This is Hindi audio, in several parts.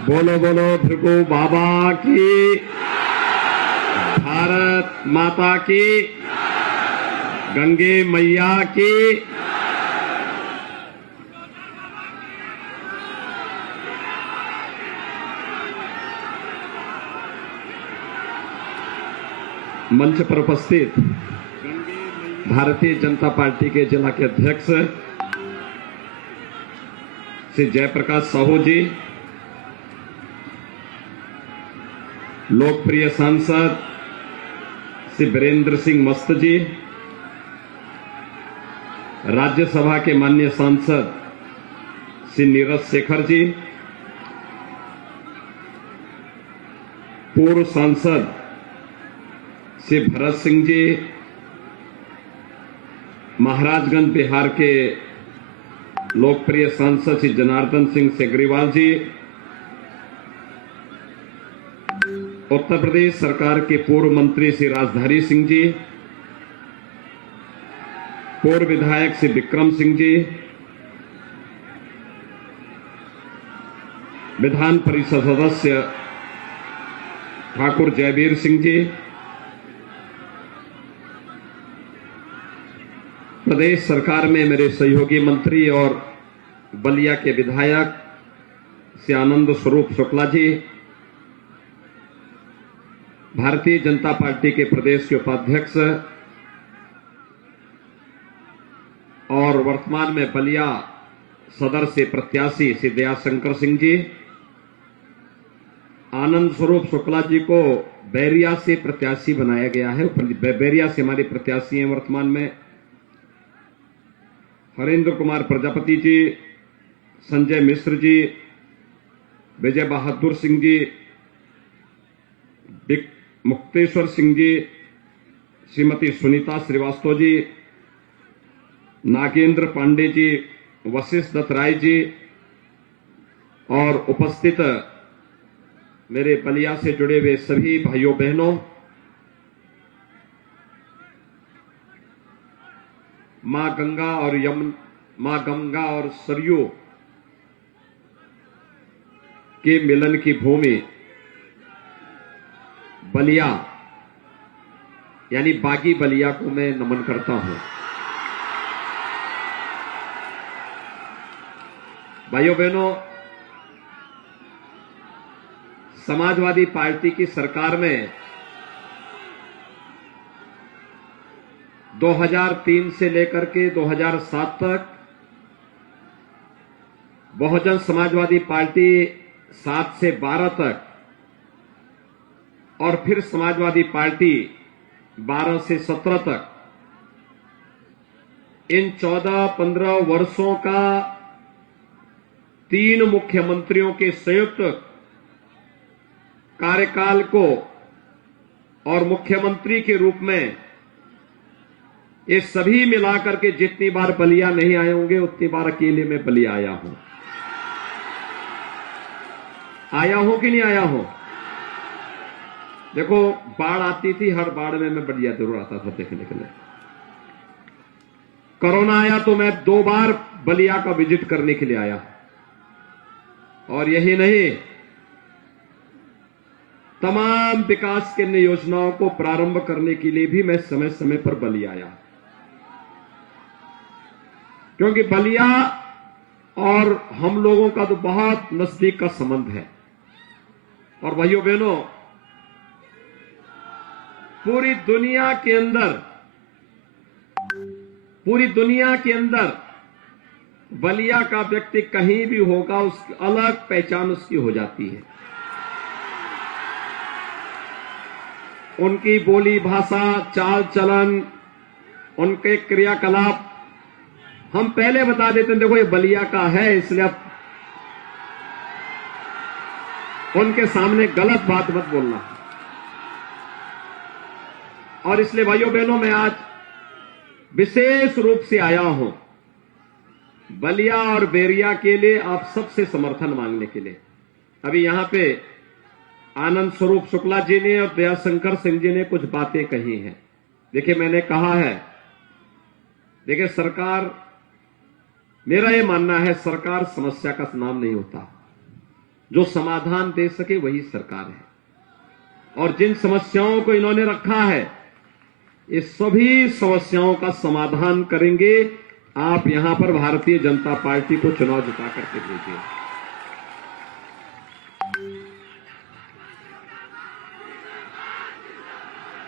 बोलो बोलो भृगु बाबा की, भारत माता की, गंगे मैया की। मंच पर उपस्थित भारतीय जनता पार्टी के जिला के अध्यक्ष श्री जयप्रकाश साहू जी, लोकप्रिय सांसद श्री वीरेंद्र सिंह मस्त जी, राज्यसभा के माननीय सांसद श्री नीरज शेखर जी, पूर्व सांसद श्री भरत सिंह जी, महाराजगंज बिहार के लोकप्रिय सांसद श्री जनार्दन सिंह सेगरीवाल जी, उत्तर प्रदेश सरकार के पूर्व मंत्री श्री राजधारी सिंह जी, पूर्व विधायक श्री विक्रम सिंह जी, विधान परिषद सदस्य ठाकुर जयवीर सिंह जी, प्रदेश सरकार में मेरे सहयोगी मंत्री और बलिया के विधायक श्री आनंद स्वरूप शुक्ला जी, भारतीय जनता पार्टी के प्रदेश के उपाध्यक्ष और वर्तमान में बलिया सदर से प्रत्याशी श्री दयाशंकर सिंह जी, आनंद स्वरूप शुक्ला जी को बैरिया से प्रत्याशी बनाया गया है। बैरिया से हमारे प्रत्याशी हैं वर्तमान में हरेंद्र कुमार प्रजापति जी, संजय मिश्र जी, विजय बहादुर सिंह जी, मुक्तेश्वर सिंह जी, श्रीमती सुनीता श्रीवास्तव जी, नागेंद्र पांडे जी, वशिष्ठ दत्त राय जी और उपस्थित मेरे बलिया से जुड़े हुए सभी भाइयों बहनों, मां गंगा और सरयू के मिलन की भूमि बलिया यानी बागी बलिया को मैं नमन करता हूं। भाइयों बहनों, समाजवादी पार्टी की सरकार में 2003 से लेकर के 2007 तक बहुजन समाजवादी पार्टी 7 से 12 तक और फिर समाजवादी पार्टी 12 से 17 तक, इन 14-15 वर्षों का 3 मुख्यमंत्रियों के संयुक्त कार्यकाल को और मुख्यमंत्री के रूप में ये सभी मिलाकर के जितनी बार बलिया नहीं आए होंगे उतनी बार अकेले में बलिया आया हूं। आया हूं कि नहीं आया हूं? देखो, बाढ़ आती थी, हर बाढ़ में मैं बलिया जरूर आता था देखने के लिए। कोरोना आया तो मैं 2 बार बलिया का विजिट करने के लिए आया। और यही नहीं, तमाम विकास के योजनाओं को प्रारंभ करने के लिए भी मैं समय समय पर बलिया आया, क्योंकि बलिया और हम लोगों का तो बहुत नजदीक का संबंध है। और भाइयों बहनों, पूरी दुनिया के अंदर बलिया का व्यक्ति कहीं भी होगा, उसकी अलग पहचान उसकी हो जाती है। उनकी बोली भाषा, चाल चलन, उनके क्रियाकलाप हम पहले बता देते हैं, देखो ये बलिया का है, इसलिए आप उनके सामने गलत बात मत बोलना। और इसलिए भाइयों बहनों, मैं आज विशेष रूप से आया हूं बलिया और बैरिया के लिए आप सबसे समर्थन मांगने के लिए। अभी यहां पे आनंद स्वरूप शुक्ला जी ने और दयाशंकर सिंह जी ने कुछ बातें कही हैं। देखिए, मैंने कहा है, देखिए सरकार, मेरा ये मानना है सरकार समस्या का नाम नहीं होता। जो समाधान दे सके वही सरकार है। और जिन समस्याओं को इन्होंने रखा है, इस सभी समस्याओं का समाधान करेंगे। आप यहां पर भारतीय जनता पार्टी को चुनाव जिता करके भेजिए।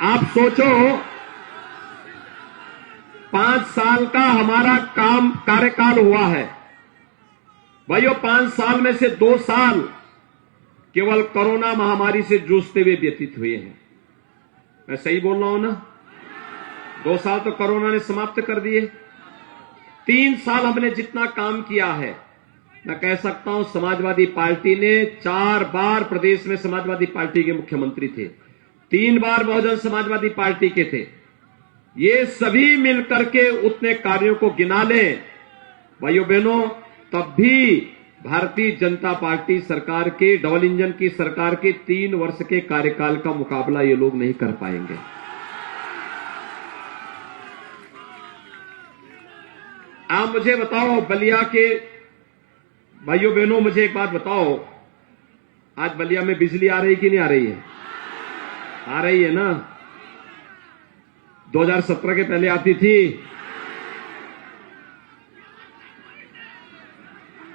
आप सोचो, 5 साल का हमारा कार्यकाल हुआ है भाइयों। 5 साल में से 2 साल केवल कोरोना महामारी से जूझते हुए व्यतीत हुए हैं। मैं सही बोल रहा हूं ना? 2 साल तो कोरोना ने समाप्त कर दिए। 3 साल हमने जितना काम किया है, मैं कह सकता हूं समाजवादी पार्टी ने 4 बार प्रदेश में समाजवादी पार्टी के मुख्यमंत्री थे, 3 बार बहुजन समाजवादी पार्टी के थे। ये सभी मिलकर के उतने कार्यों को गिना लें भाइयों बहनों, तब भी भारतीय जनता पार्टी सरकार के, डबल इंजन की सरकार के 3 वर्ष के कार्यकाल का मुकाबला ये लोग नहीं कर पाएंगे। आप मुझे बताओ, बलिया के भाइयों बहनों, मुझे एक बात बताओ, आज बलिया में बिजली आ रही कि नहीं आ रही है? आ रही है ना? 2017 के पहले आती थी।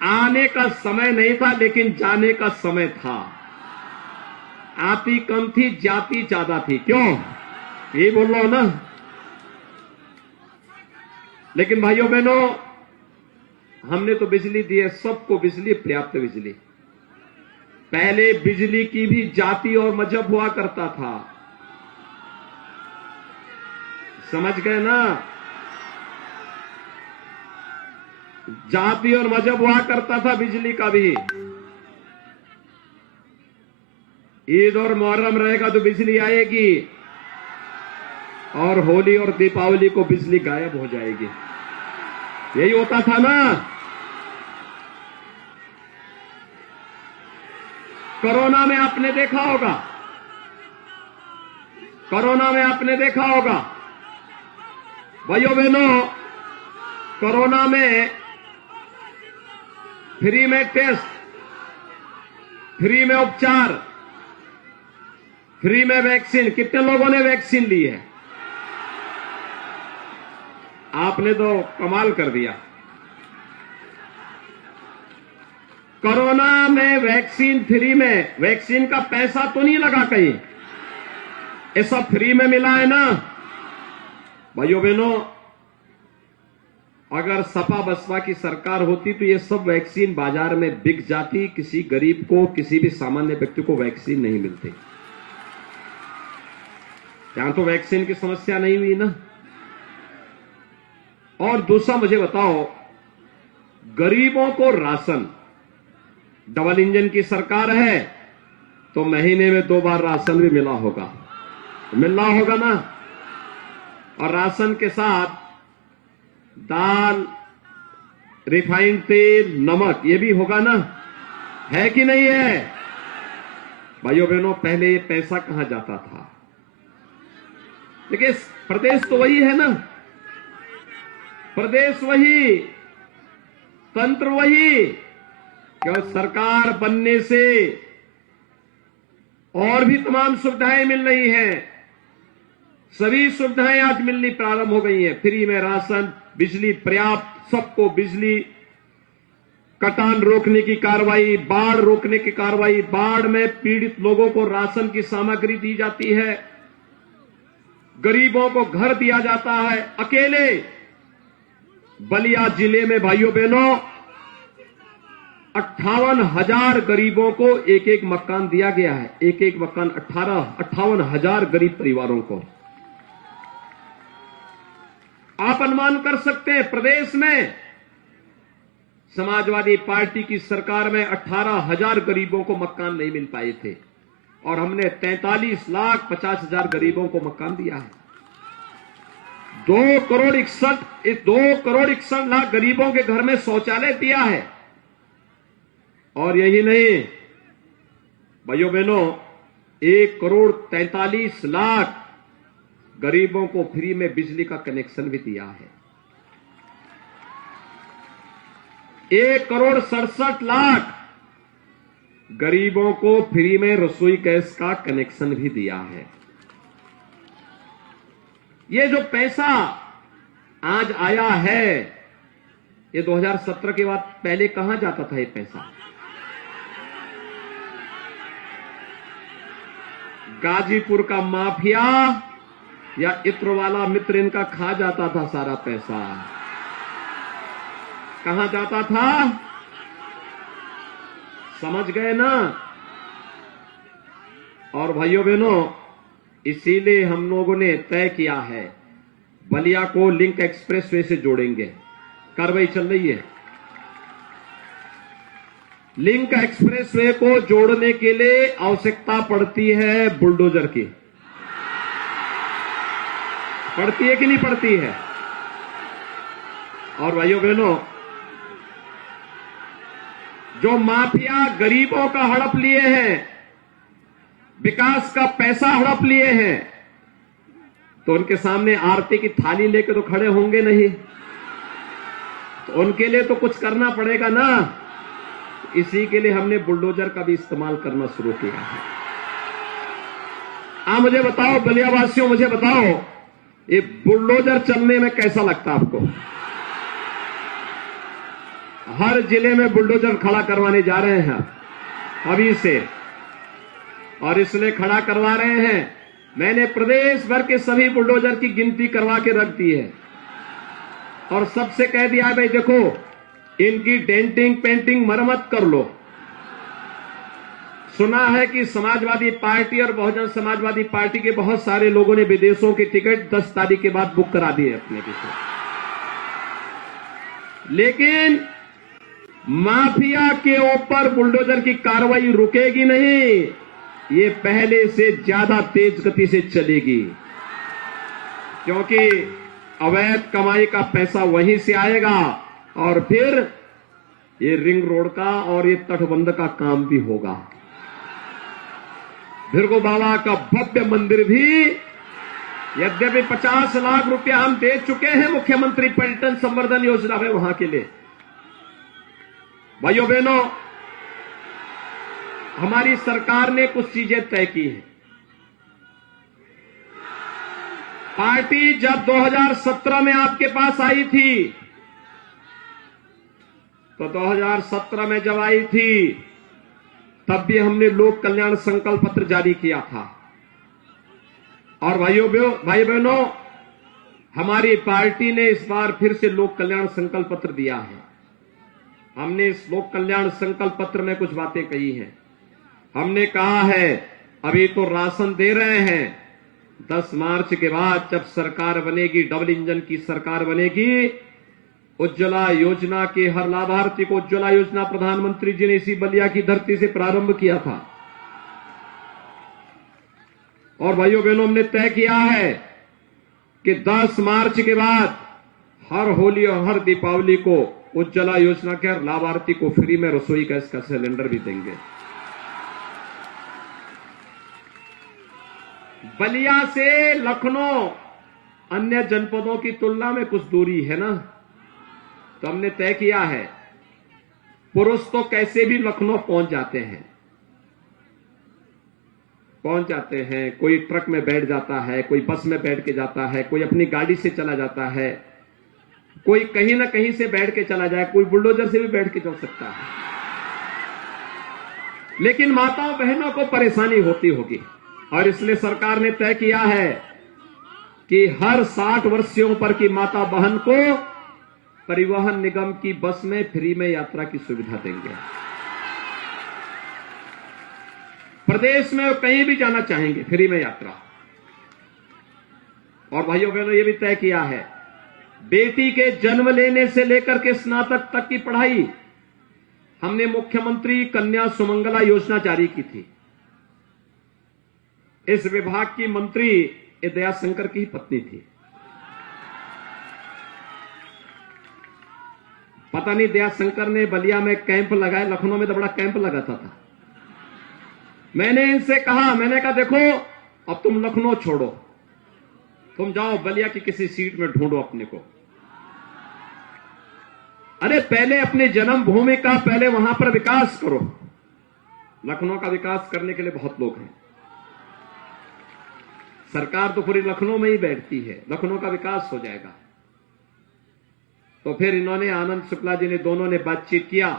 आने का समय नहीं था, लेकिन जाने का समय था। आती कम थी, जाती ज्यादा थी। क्यों? यही बोल रहा हूं ना? लेकिन भाइयों बहनों, हमने तो बिजली दी है, सबको बिजली, पर्याप्त बिजली। पहले बिजली की भी जाति और मजहब हुआ करता था, समझ गए ना? जाति और मजहब हुआ करता था बिजली का भी। ईद और मुहर्रम रहेगा तो बिजली आएगी, और होली और दीपावली को बिजली गायब हो जाएगी। यही होता था ना? कोरोना में आपने देखा होगा, कोरोना में आपने देखा होगा भाइयों बहनों, कोरोना में फ्री में टेस्ट, फ्री में उपचार, फ्री में वैक्सीन। कितने लोगों ने वैक्सीन ली है? आपने तो कमाल कर दिया। कोरोना में वैक्सीन फ्री में, वैक्सीन का पैसा तो नहीं लगा कहीं, ये सब फ्री में मिला है ना भाइयों बहनों। अगर सपा बसपा की सरकार होती तो ये सब वैक्सीन बाजार में बिक जाती, किसी गरीब को, किसी भी सामान्य व्यक्ति को वैक्सीन नहीं मिलती। यहां तो वैक्सीन की समस्या नहीं हुई ना। और दूसरा मुझे बताओ, गरीबों को राशन, डबल इंजन की सरकार है तो महीने में 2 बार राशन भी मिला होगा, मिलना होगा ना? और राशन के साथ दाल, रिफाइंड तेल, नमक, ये भी होगा ना? है कि नहीं है भाइयों बहनों? पहले ये पैसा कहां जाता था? देखिए, प्रदेश तो वही है ना, प्रदेश वही, तंत्र वही। क्या सरकार बनने से और भी तमाम सुविधाएं मिल रही हैं, सभी सुविधाएं आज मिलनी प्रारंभ हो गई हैं। फ्री में राशन, बिजली पर्याप्त, सबको बिजली, कटान रोकने की कार्रवाई, बाढ़ रोकने की कार्रवाई, बाढ़ में पीड़ित लोगों को राशन की सामग्री दी जाती है, गरीबों को घर दिया जाता है। अकेले बलिया जिले में भाइयों बहनों 58,000 गरीबों को एक एक मकान दिया गया है। एक एक मकान 58,000 गरीब परिवारों को। आप अनुमान कर सकते हैं, प्रदेश में समाजवादी पार्टी की सरकार में 18,000 गरीबों को मकान नहीं मिल पाए थे, और हमने 43,50,000 गरीबों को मकान दिया है। 2 करोड़ 61 लाख गरीबों के घर में शौचालय दिया है। और यही नहीं भाइयों बहनों, 1 करोड़ 43 लाख गरीबों को फ्री में बिजली का कनेक्शन भी दिया है। 1 करोड़ 67 लाख गरीबों को फ्री में रसोई गैस का कनेक्शन भी दिया है। ये जो पैसा आज आया है, ये 2017 के बाद पहले कहां जाता था ये पैसा? गाजीपुर का माफिया या इत्र वाला मित्र इनका खा जाता था सारा पैसा। कहां जाता था? समझ गए ना? और भाइयों बहनों, इसीलिए हम लोगों ने तय किया है बलिया को लिंक एक्सप्रेसवे से जोड़ेंगे। कार्रवाई चल रही है। लिंक एक्सप्रेसवे को जोड़ने के लिए आवश्यकता पड़ती है बुलडोजर की। पड़ती है कि नहीं पड़ती है? और भाइयों बहनों, जो माफिया गरीबों का हड़प लिए हैं, विकास का पैसा हड़प लिए हैं, तो उनके सामने आरती की थाली लेकर तो खड़े होंगे नहीं। तो उनके लिए तो कुछ करना पड़ेगा ना। इसी के लिए हमने बुलडोजर का भी इस्तेमाल करना शुरू किया है। मुझे बताओ बलिया वासियों, मुझे बताओ ये बुलडोजर चलने में कैसा लगता आपको? हर जिले में बुलडोजर खड़ा करवाने जा रहे हैं अभी से, और इसलिए खड़ा करवा रहे हैं। मैंने प्रदेश भर के सभी बुलडोजर की गिनती करवा के रख दी है और सबसे कह दिया है, भाई देखो इनकी डेंटिंग पेंटिंग मरम्मत कर लो। सुना है कि समाजवादी पार्टी और बहुजन समाजवादी पार्टी के बहुत सारे लोगों ने विदेशों की टिकट 10 तारीख के बाद बुक करा दी है अपने पीछे। लेकिन माफिया के ऊपर बुलडोजर की कार्रवाई रुकेगी नहीं, ये पहले से ज्यादा तेज गति से चलेगी, क्योंकि अवैध कमाई का पैसा वहीं से आएगा और फिर ये रिंग रोड का और ये तटबंध का काम भी होगा। भृगु बाबा का भव्य मंदिर भी, यद्यपि 50 लाख रुपया हम दे चुके हैं मुख्यमंत्री पर्यटन संवर्धन योजना में वहां के लिए। भाइयों बहनों, हमारी सरकार ने कुछ चीजें तय की हैं। पार्टी जब 2017 में आपके पास आई थी, तो 2017 में जब आई थी तब भी हमने लोक कल्याण संकल्प पत्र जारी किया था। और भाई बहनों, हमारी पार्टी ने इस बार फिर से लोक कल्याण संकल्प पत्र दिया है। हमने इस लोक कल्याण संकल्प पत्र में कुछ बातें कही हैं। हमने कहा है अभी तो राशन दे रहे हैं, 10 मार्च के बाद जब सरकार बनेगी, डबल इंजन की सरकार बनेगी, उज्ज्वला योजना के हर लाभार्थी को उज्ज्वला योजना प्रधानमंत्री जी ने इसी बलिया की धरती से प्रारंभ किया था। और भाइयों बहनों, हमने तय किया है कि 10 मार्च के बाद हर होली और हर दीपावली को उज्ज्वला योजना के हर लाभार्थी को फ्री में रसोई गैस का सिलेंडर भी देंगे। बलिया से लखनऊ अन्य जनपदों की तुलना में कुछ दूरी है ना, तो हमने तय किया है पुरुष तो कैसे भी लखनऊ पहुंच जाते हैं, कोई ट्रक में बैठ जाता है, कोई बस में बैठ के जाता है, कोई अपनी गाड़ी से चला जाता है, कोई कहीं ना कहीं से बैठ के चला जाए, कोई बुलडोजर से भी बैठ के जा सकता है। लेकिन माताओं बहनों को परेशानी होती होगी, और इसलिए सरकार ने तय किया है कि हर 60 वर्षीयों पर की माता बहन को परिवहन निगम की बस में फ्री में यात्रा की सुविधा देंगे। प्रदेश में कहीं भी जाना चाहेंगे, फ्री में यात्रा। और भाइयों बहनों, यह भी तय किया है बेटी के जन्म लेने से लेकर के स्नातक तक की पढ़ाई हमने मुख्यमंत्री कन्या सुमंगला योजना जारी की थी। इस विभाग की मंत्री दयाशंकर की पत्नी थी। पता नहीं दयाशंकर ने बलिया में कैंप लगाया, लखनऊ में तो बड़ा कैंप लगाता था। मैंने इनसे कहा, मैंने कहा देखो अब तुम लखनऊ छोड़ो, तुम जाओ बलिया की किसी सीट में ढूंढो अपने को। अरे पहले अपनी जन्मभूमि का पहले वहां पर विकास करो। लखनऊ का विकास करने के लिए बहुत लोग हैं। सरकार तो पूरी लखनऊ में ही बैठती है, लखनऊ का विकास हो जाएगा। तो फिर इन्होंने, आनंद शुक्ला जी ने, दोनों ने बातचीत किया,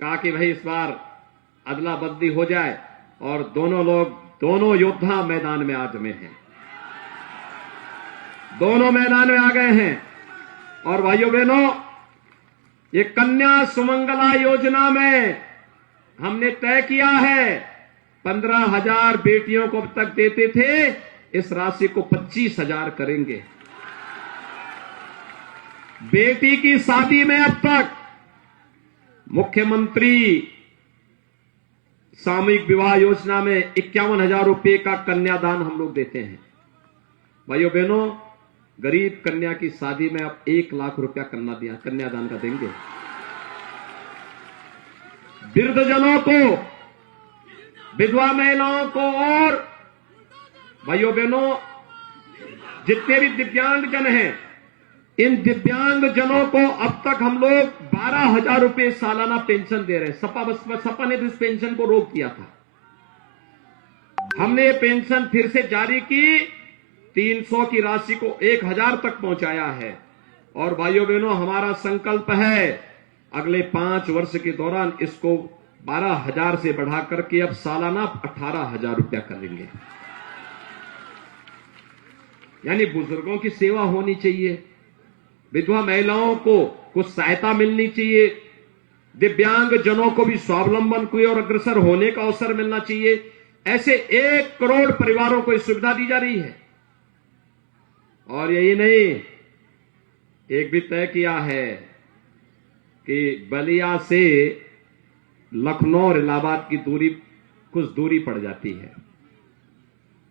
कहा कि भाई इस बार अदला बदली हो जाए, और दोनों योद्धा मैदान में आ जमे हैं, दोनों मैदान में आ गए हैं। और भाइयों बहनों, ये कन्या सुमंगला योजना में हमने तय किया है 15,000 बेटियों को अब तक देते थे, इस राशि को 25,000 करेंगे। बेटी की शादी में अब तक मुख्यमंत्री सामूहिक विवाह योजना में 51,000 रुपए का कन्यादान हम लोग देते हैं। भाइयों बहनों, गरीब कन्या की शादी में अब 1 लाख रुपया कन्यादान का देंगे। वृद्धजनों को, विधवा महिलाओं को, और भाइयों बहनों जितने भी दिव्यांग जन हैं, इन दिव्यांग जनों को अब तक हम लोग 12,000 रुपए सालाना पेंशन दे रहे हैं। सपा ने तो इस पेंशन को रोक दिया था, हमने ये पेंशन फिर से जारी की, 300 की राशि को 1,000 तक पहुंचाया है। और भाइयों बहनों, हमारा संकल्प है अगले 5 वर्ष के दौरान इसको 12,000 से बढ़ा करके अब सालाना 18,000 रुपया करेंगे। यानी बुजुर्गों की सेवा होनी चाहिए, विधवा महिलाओं को कुछ सहायता मिलनी चाहिए, दिव्यांग जनों को भी स्वावलंबन की और अग्रसर होने का अवसर मिलना चाहिए। ऐसे 1 करोड़ परिवारों को इस सुविधा दी जा रही है। और यही नहीं, एक भी तय किया है कि बलिया से लखनऊ और इलाहाबाद की दूरी कुछ दूरी पड़ जाती है,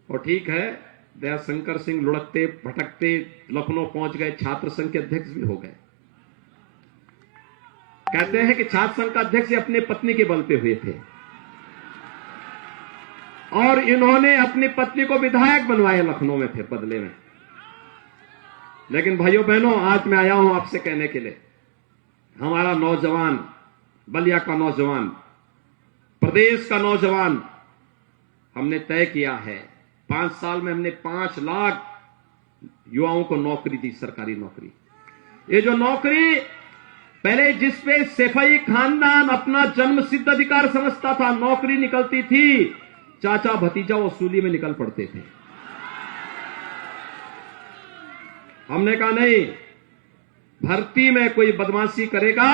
और ठीक है, दयाशंकर सिंह लुढ़कते भटकते लखनऊ पहुंच गए, छात्र संघ के अध्यक्ष भी हो गए। कहते हैं कि छात्र संघ का अध्यक्ष अपने पत्नी के बल पे हुए थे, और इन्होंने अपनी पत्नी को विधायक बनवाया लखनऊ में फिर बदले में। लेकिन भाइयों बहनों, आज मैं आया हूं आपसे कहने के लिए, हमारा नौजवान, बलिया का नौजवान, प्रदेश का नौजवान, हमने तय किया है 5 साल में हमने 5 लाख युवाओं को नौकरी दी, सरकारी नौकरी। ये जो नौकरी पहले जिस पे सैफई खानदान अपना जन्म सिद्ध अधिकार समझता था, नौकरी निकलती थी, चाचा भतीजा वसूली में निकल पड़ते थे। हमने कहा नहीं, भर्ती में कोई बदमाशी करेगा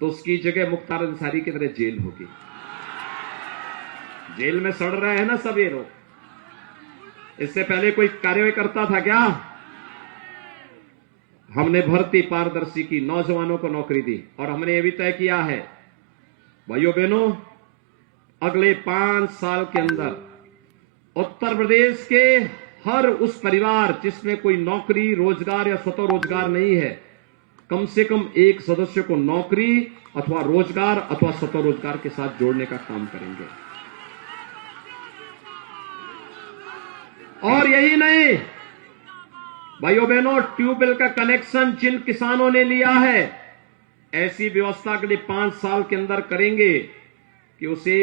तो उसकी जगह मुख्तार अंसारी की तरह जेल होगी। जेल में सड़ रहे हैं ना सब ये लोग, इससे पहले कोई कार्रवाई करता था क्या? हमने भर्ती पारदर्शी की, नौजवानों को नौकरी दी, और हमने ये भी तय किया है भाइयों बहनों, अगले 5 साल के अंदर उत्तर प्रदेश के हर उस परिवार जिसमें कोई नौकरी, रोजगार या स्वतः रोजगार नहीं है, कम से कम एक सदस्य को नौकरी अथवा रोजगार अथवा स्वतः रोजगार के साथ जोड़ने का काम करेंगे। और यही नहीं भाइयों बहनों, ट्यूबवेल का कनेक्शन जिन किसानों ने लिया है, ऐसी व्यवस्था के लिए 5 साल के अंदर करेंगे कि उसे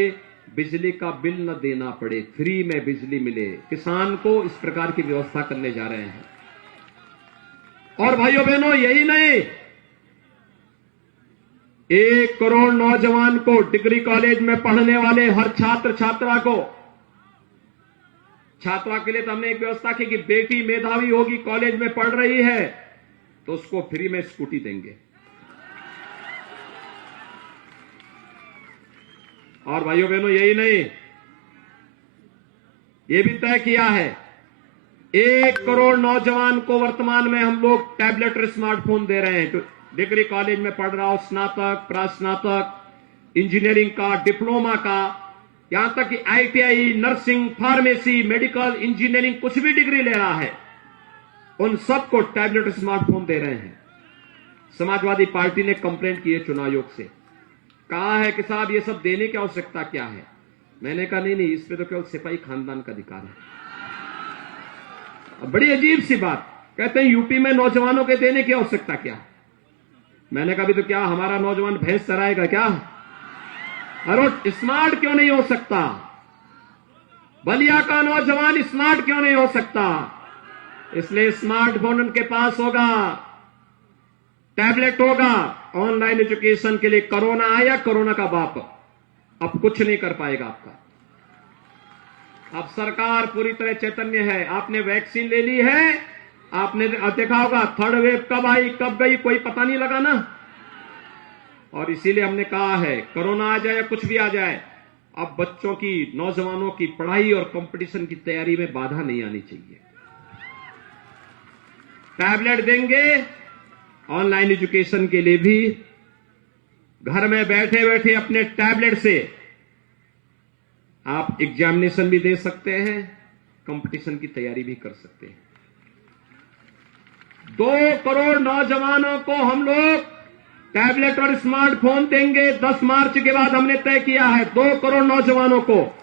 बिजली का बिल न देना पड़े, फ्री में बिजली मिले। किसान को इस प्रकार की व्यवस्था करने जा रहे हैं। और भाइयों बहनों, यही नहीं, 1 करोड़ नौजवान को, डिग्री कॉलेज में पढ़ने वाले हर छात्र छात्रा के लिए तो हमने एक व्यवस्था की कि बेटी मेधावी होगी, कॉलेज में पढ़ रही है, तो उसको फ्री में स्कूटी देंगे। और भाइयों बहनों, यही नहीं, ये भी तय किया है 1 करोड़ नौजवान को वर्तमान में हम लोग टैबलेट और स्मार्टफोन दे रहे हैं। डिग्री कॉलेज में पढ़ रहा हो, स्नातक, प्रास्नातक, इंजीनियरिंग का, डिप्लोमा का, यहां तक कि ITI, nursing, pharmacy, medical, engineering, कुछ भी डिग्री ले रहा है, उन सबको टैबलेट और स्मार्टफोन दे रहे हैं। समाजवादी पार्टी ने कंप्लेंट की है चुनाव आयोग से, कहा है कि साहब ये सब देने की आवश्यकता क्या है? मैंने कहा नहीं, इस पे तो केवल सिपाही खानदान का अधिकार है। अब बड़ी अजीब सी बात, कहते हैं यूपी में नौजवानों के देने की आवश्यकता क्या? मैंने कहा भी तो क्या हमारा नौजवान भैंस चराएगा क्या? और स्मार्ट क्यों नहीं हो सकता? बलिया का नौजवान स्मार्ट क्यों नहीं हो सकता? इसलिए स्मार्टफोन उनके पास होगा, टैबलेट होगा, ऑनलाइन एजुकेशन के लिए। कोरोना आया, कोरोना का बाप अब कुछ नहीं कर पाएगा आपका। अब सरकार पूरी तरह चैतन्य है। आपने वैक्सीन ले ली है, आपने देखा होगा थर्ड वेव कब आई कब गई कोई पता नहीं लगा ना। और इसीलिए हमने कहा है कोरोना आ जाए या कुछ भी आ जाए, अब बच्चों की, नौजवानों की पढ़ाई और कंपटीशन की तैयारी में बाधा नहीं आनी चाहिए। टैबलेट देंगे ऑनलाइन एजुकेशन के लिए भी। घर में बैठे बैठे अपने टैबलेट से आप एग्जामिनेशन भी दे सकते हैं, कंपटीशन की तैयारी भी कर सकते हैं। 2 करोड़ नौजवानों को हम लोग टैबलेट और स्मार्टफोन देंगे 10 मार्च के बाद, हमने तय किया है 2 करोड़ नौजवानों को।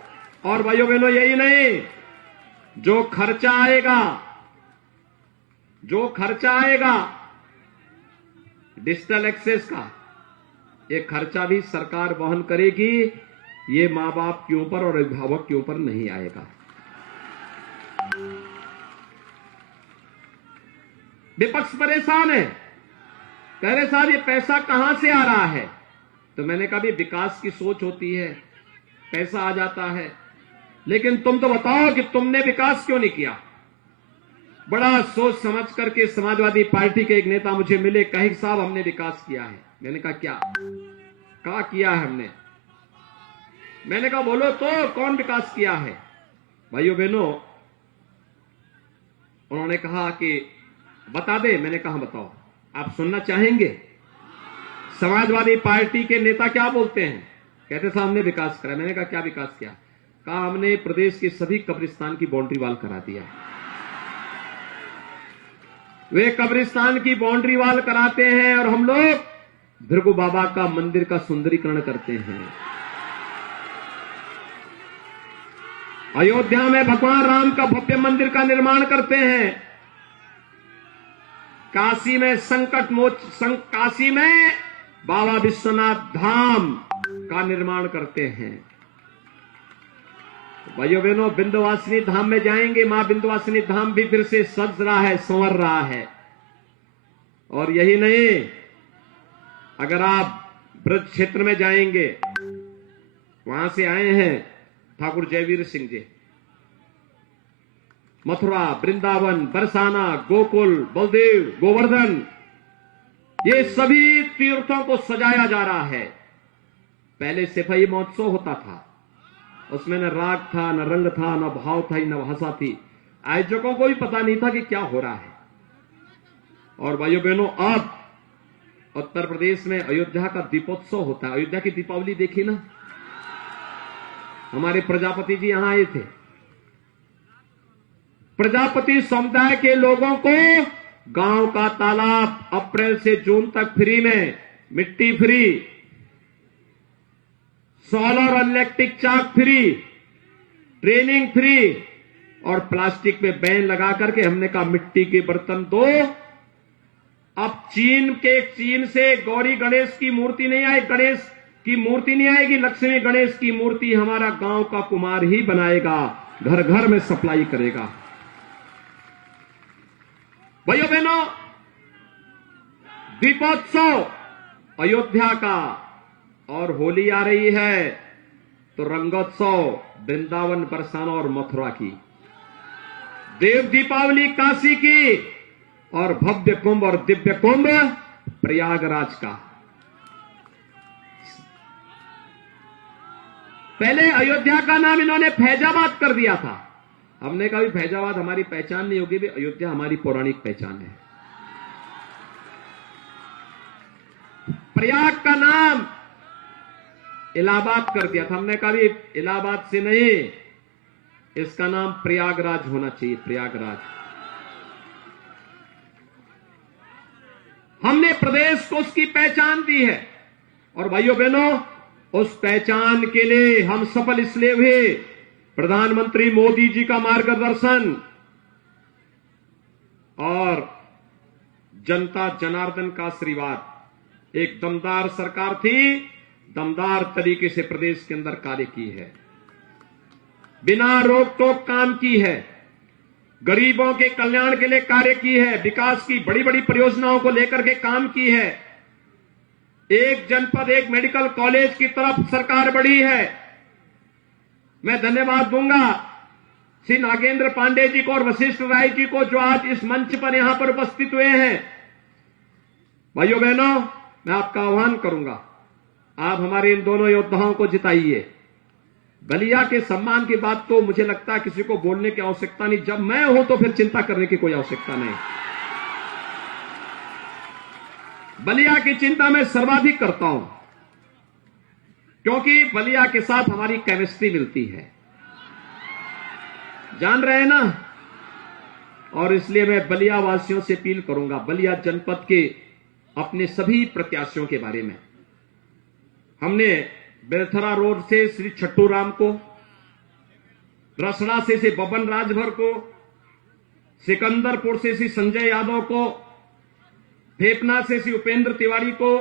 और भाइयों बहनों, यही नहीं, जो खर्चा आएगा डिजिटल एक्सेस का, ये खर्चा भी सरकार वहन करेगी। ये मां बाप के ऊपर और अभिभावक के ऊपर नहीं आएगा। विपक्ष परेशान है, कह रहे साहब ये पैसा कहां से आ रहा है? तो मैंने कहा भी विकास की सोच होती है, पैसा आ जाता है, लेकिन तुम तो बताओ कि तुमने विकास क्यों नहीं किया? बड़ा सोच समझ करके समाजवादी पार्टी के एक नेता मुझे मिले, कहे साहब हमने विकास किया है। मैंने कहा क्या? कहा किया है हमने। मैंने कहा बोलो तो कौन विकास किया है? भाइयों बहनों, उन्होंने कहा कि बता दे। मैंने कहा बताओ, आप सुनना चाहेंगे? समाजवादी पार्टी के नेता क्या बोलते हैं? कहते साहब हमने विकास करा। मैंने कहा क्या विकास किया? कहा हमने प्रदेश के सभी कब्रिस्तान की बाउंड्री वाल करा दिया है। वे कब्रिस्तान की बाउंड्री वाल कराते हैं और हम लोग भृगु बाबा का मंदिर का सुंदरीकरण करते हैं। अयोध्या में भगवान राम का भव्य मंदिर का निर्माण करते हैं। काशी में बाबा विश्वनाथ धाम का निर्माण करते हैं। भाइयों बहनों, विंध्यवासिनी धाम में जाएंगे, मां विंध्यवासिनी धाम भी फिर से सज रहा है, संवर रहा है। और यही नहीं, अगर आप ब्रज क्षेत्र में जाएंगे, वहां से आए हैं ठाकुर जयवीर सिंह जी, मथुरा, वृंदावन, बरसाना, गोकुल, बलदेव, गोवर्धन, ये सभी तीर्थों को सजाया जा रहा है। पहले सिपाही महोत्सव होता था, उसमें न राग था, न रंग था, न भाव था, न भाषा थी। आयोजकों को भी पता नहीं था कि क्या हो रहा है। और भाइयों बहनों, अब उत्तर प्रदेश में अयोध्या का दीपोत्सव होता है। अयोध्या की दीपावली देखी ना? हमारे प्रजापति जी यहां आए थे। प्रजापति समुदाय के लोगों को गांव का तालाब अप्रैल से जून तक फ्री में, मिट्टी फ्री, सोलर और इलेक्ट्रिक चाक फ्री, ट्रेनिंग फ्री, और प्लास्टिक पे बैन लगा करके हमने कहा मिट्टी के बर्तन दो। अब चीन से गौरी गणेश की मूर्ति नहीं आई, गणेश की मूर्ति नहीं आएगी, लक्ष्मी गणेश की मूर्ति हमारा गांव का कुमार ही बनाएगा, घर घर में सप्लाई करेगा। भाइयों बहनों, दीपोत्सव अयोध्या का, और होली आ रही है तो रंगोत्सव वृंदावन, बरसाना और मथुरा की, देव दीपावली काशी की, और भव्य कुंभ और दिव्य कुंभ प्रयागराज का। पहले अयोध्या का नाम इन्होंने फैजाबाद कर दिया था। हमने कहा भी फैजाबाद हमारी पहचान नहीं होगी, भी अयोध्या हमारी पौराणिक पहचान है। प्रयाग का नाम इलाहाबाद कर दिया था। हमने कहा भी इलाहाबाद से नहीं, इसका नाम प्रयागराज होना चाहिए, प्रयागराज। हमने प्रदेश को उसकी पहचान दी है। और भाइयों बहनों, उस पहचान के लिए हम सफल इसलिए हुए, प्रधानमंत्री मोदी जी का मार्गदर्शन और जनता जनार्दन का आशीर्वाद। एक दमदार सरकार थी, दमदार तरीके से प्रदेश के अंदर कार्य की है, बिना रोक टोक काम की है, गरीबों के कल्याण के लिए कार्य की है, विकास की बड़ी बड़ी परियोजनाओं को लेकर के काम की है। एक जनपद एक मेडिकल कॉलेज की तरफ सरकार बढ़ी है। मैं धन्यवाद दूंगा श्री नागेंद्र पांडे जी को और वशिष्ठ राय जी को, जो आज इस मंच पर यहां पर उपस्थित हुए हैं। भाइयों बहनों, मैं आपका आह्वान करूंगा, आप हमारे इन दोनों योद्धाओं को जिताइए। बलिया के सम्मान की बात तो मुझे लगता है किसी को बोलने की आवश्यकता नहीं, जब मैं हूं तो फिर चिंता करने की कोई आवश्यकता नहीं। बलिया की चिंता मैं सर्वाधिक करता हूं, क्योंकि बलिया के साथ हमारी केमिस्ट्री मिलती है, जान रहे हैं ना। और इसलिए मैं बलिया वासियों से अपील करूंगा, बलिया जनपद के अपने सभी प्रत्याशियों के बारे में, हमने बेलथरा रोड से श्री छट्टू राम को, रसड़ा से बबन राजभर को, सिकंदरपुर से श्री संजय यादव को, फेपना से श्री उपेंद्र तिवारी को,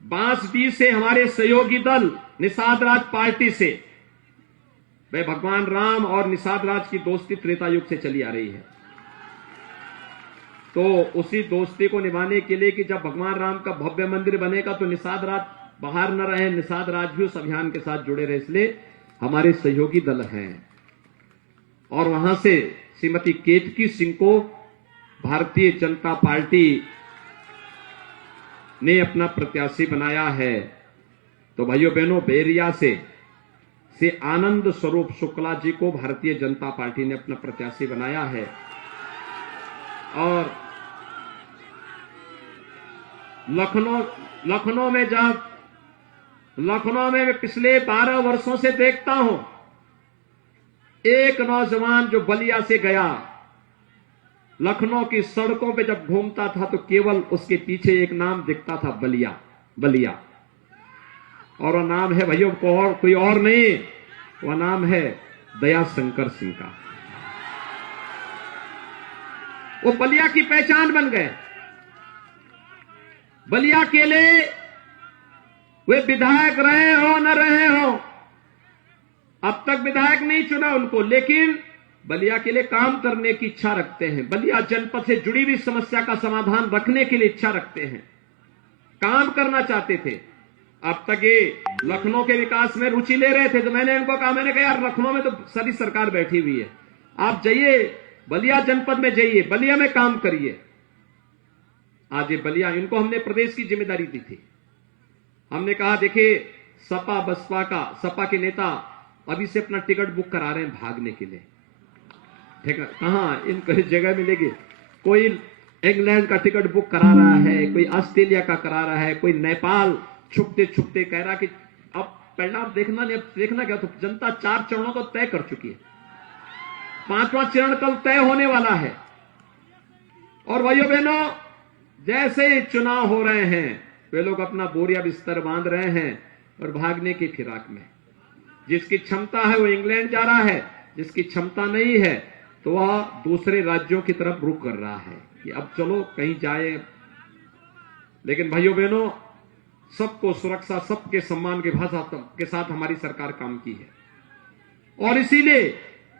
बांसडीह से हमारे सहयोगी दल निषाद राज पार्टी से, वे भगवान राम और निषाद राज की दोस्ती त्रेता युग से चली आ रही है। तो उसी दोस्ती को निभाने के लिए कि जब भगवान राम का भव्य मंदिर बनेगा तो निषाद राज बाहर न रहे, निषाद राज भी उस अभियान के साथ जुड़े रहे, इसलिए हमारे सहयोगी दल हैं। और वहां से श्रीमती केतकी सिंह को भारतीय जनता पार्टी ने अपना प्रत्याशी बनाया है। तो भाइयों बहनों, बैरिया से आनंद स्वरूप शुक्ला जी को भारतीय जनता पार्टी ने अपना प्रत्याशी बनाया है। और लखनऊ में मैं पिछले 12 वर्षों से देखता हूं, एक नौजवान जो बलिया से गया, लखनऊ की सड़कों पे जब घूमता था तो केवल उसके पीछे एक नाम दिखता था, बलिया। और वह नाम है भाइयों कोई और नहीं, वह नाम है दया शंकर सिंह का। वो बलिया की पहचान बन गए। बलिया के लिए वे विधायक रहे हो न रहे हो, अब तक विधायक नहीं चुना उनको, लेकिन बलिया के लिए काम करने की इच्छा रखते हैं, बलिया जनपद से जुड़ी हुई समस्या का समाधान रखने के लिए इच्छा रखते हैं, काम करना चाहते थे। अब तक ये लखनऊ के विकास में रुचि ले रहे थे, तो मैंने इनको कहा, मैंने कहा यार लखनऊ में तो सारी सरकार बैठी हुई है, आप जाइए बलिया जनपद में, जाइए बलिया में काम करिए। आज ये बलिया, इनको हमने प्रदेश की जिम्मेदारी दी थी। हमने कहा देखिए, सपा के नेता अभी से अपना टिकट बुक करा रहे हैं भागने के लिए। ठीक है, कहां इनको जगह मिलेगी? कोई इंग्लैंड का टिकट बुक करा रहा है, कोई ऑस्ट्रेलिया का करा रहा है, कोई नेपाल छुपते कह रहा कि अब परिणाम देखना क्या, तो जनता 4 चरणों को तय कर चुकी है, 5वां चरण कल तय होने वाला है। और भाइयों बहनों, जैसे चुनाव हो रहे हैं, वे लोग अपना बोरिया बिस्तर बांध रहे हैं और भागने की फिराक में। जिसकी क्षमता है वो इंग्लैंड जा रहा है, जिसकी क्षमता नहीं है तो वह दूसरे राज्यों की तरफ रुख कर रहा है कि अब चलो कहीं जाए। लेकिन भाइयों बहनों, सबको सुरक्षा, सबके सम्मान के साथ हमारी सरकार काम की है। और इसीलिए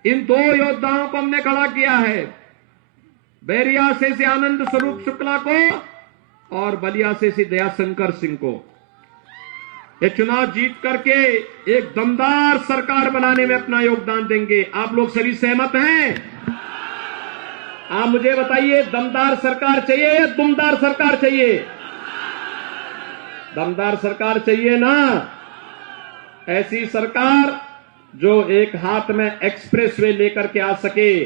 इन 2 योद्धाओं को हमने खड़ा किया है, बैरिया से आनंद स्वरूप शुक्ला को और बलिया से दया शंकर सिंह को। ये चुनाव जीत करके एक दमदार सरकार बनाने में अपना योगदान देंगे। आप लोग सभी सहमत हैं? आप मुझे बताइए, दमदार सरकार चाहिए या दुमदार सरकार चाहिए? दमदार सरकार चाहिए ना? ऐसी सरकार जो एक हाथ में एक्सप्रेसवे लेकर के आ सके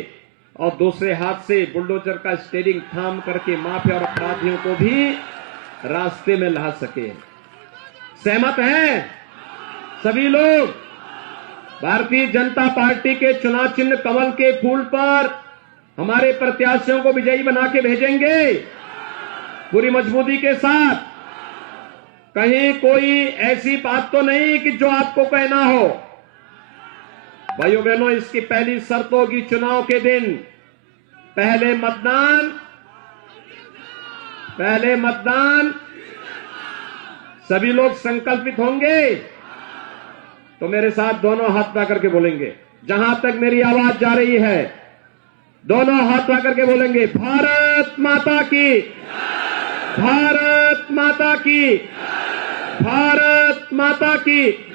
और दूसरे हाथ से बुलडोजर का स्टीयरिंग थाम करके माफिया और अपराधियों को भी रास्ते में ला सके। सहमत हैं सभी लोग? भारतीय जनता पार्टी के चुनाव चिन्ह कमल के फूल पर हमारे प्रत्याशियों को विजयी बना के भेजेंगे पूरी मजबूती के साथ। कहीं कोई ऐसी बात तो नहीं कि जो आपको कहना हो। भाइयों बहनों, इसकी पहली शर्त होगी चुनाव के दिन पहले मतदान, सभी लोग संकल्पित होंगे तो मेरे साथ दोनों हाथ उठा करके बोलेंगे, जहां तक मेरी आवाज जा रही है दोनों हाथ उठा करके बोलेंगे, भारत माता की, भारत माता की, भारत माता की।